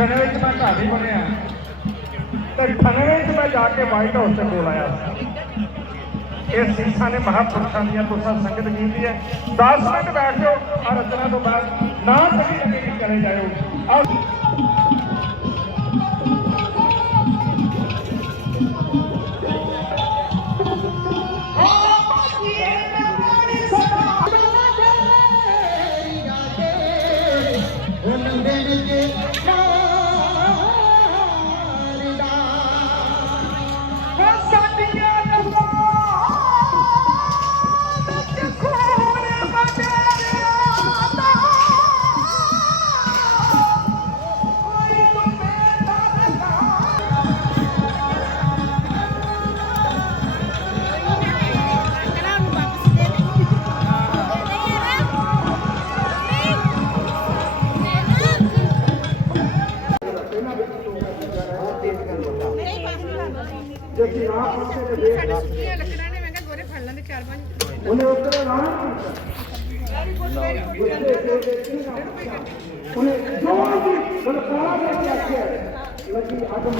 96 ਚ ਮੈਂ ਘਰ ਹੀ ਬਣਿਆ ਤੇ 98 ਚ ਮੈਂ ਜਾ ਕੇ ਵਾਈਟ ਹਾਊਸ ਤੇ ਕੋਲ ਆਇਆ ਇਹ ਸੀਸਾਂ ਨੇ ਮਹਾਂਪੁਰਸ਼ਾਂ ਦੀਆਂ ਤੁਸਾਂ ਸੰਗਤ ਕੀਤੀ ਹੈ 10 ਮਿੰਟ ਬੈਠ ਜਾਓ ਆ ਰਚਨਾ ਤੋਂ ਬਾਅਦ ਨਾ ਸਹੀ ਰਕੇਟ ਕਰੇ ਜਾਇਓ ਆ ਆਓ ਸਾਡੇ ਸੁੱਕੀਆਂ ਲੱਕੜਾਂ ਨੇ ਮੈਂ ਕਿਹਾ ਗੋਰੇ ਫੜ ਲੈਂਦੇ ਚਾਰ ਪੰਜ ਉਹਨੇ ਉੱਤਰ ਨਾ ਉਹਨੇ ਜਵਾਨ ਦੀ ਬਲਕਾਰ ਦੇ ਕੇ ਆਖਿਆ ਲੱਗੀ ਆਦਮ